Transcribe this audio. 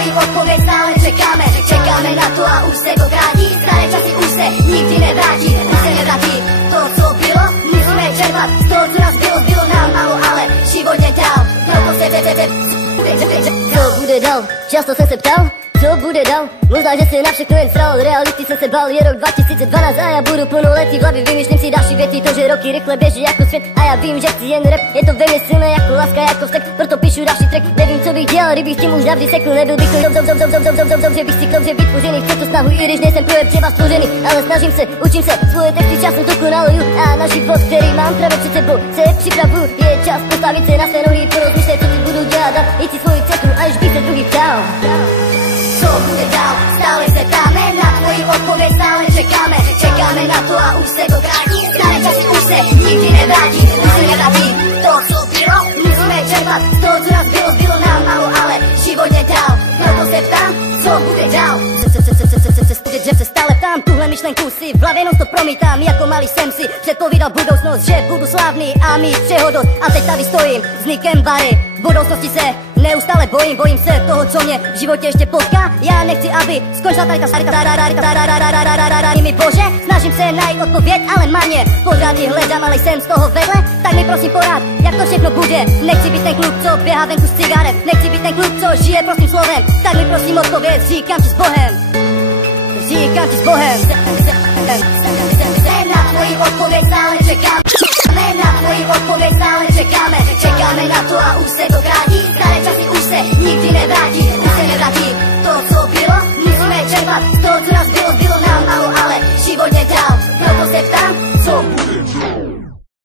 tvoji odpověď stále čekáme. Čekáme na to a už se to krátí. Staré časy už se nikdy nevrátí. Už se nevrátí to, co bylo. Musíme čerpat to, co nás bylo nám málo, ale život je dál. Proto se co bude dál? Často jsem se ptal, co bude dál? Možná, že se na všechno jen sral. Reality jsem se bal, je rok 2012 a já budu plnoletý v hlavě. Vymýšlím si další věty, to, že roky rychle běží jako svět. A já vím, že chci jen rap, je to ve mně silné jako láska, jako vztek. Proto píšu další track, nevím, co bych dělal, kdybych tím už navždy sekl. Nebyl bych to dobře bych si klop, že být požený. Chci to snahu, i když nejsem pro třeba stvořený. Ale snažím se, učím se, svoje texty časem dokonaluju. A na život, který mám právě před sebou, se připravuju. Je čas postavit se na své nohy, porozmýšlet, co si budu dělat a jít si svoji cestu, až bych se druhý ptal. Co bude dál? Stále se ptáme, na tvoji odpověď stále čekáme. Čekáme na to a už se to krátí. Staré časy už se nikdy nevrátí. Už se nevrátí to, co bylo. Musíme čerpat to, co nás bylo nám málo, ale život je dál. Proto se ptám, co bude dál? Že se stále ptám, tuhle myšlenku si v hlavě non-stop promítám. Jako malý jsem si předpovídal budoucnost, že budu slávný a mít všeho dost. A teď tady stojím s Nikem Barry. V budoucnosti se neustále bojím se toho, co mě v životě ještě potká. Já nechci, aby skončila tady ta starita mi bože, snažím se najít odpověď, ale marně. Pořád ji hledám, ale jsem z toho vedle. Tak mi prosím porád, jak to všechno bude. Nechci být ten kluk, co běhá venku s cigaret. Nechci být ten kluk, co žije prostým slovem. Tak mi prosím odpověď, říkám ti s Bohem. Říkám ti s Bohem.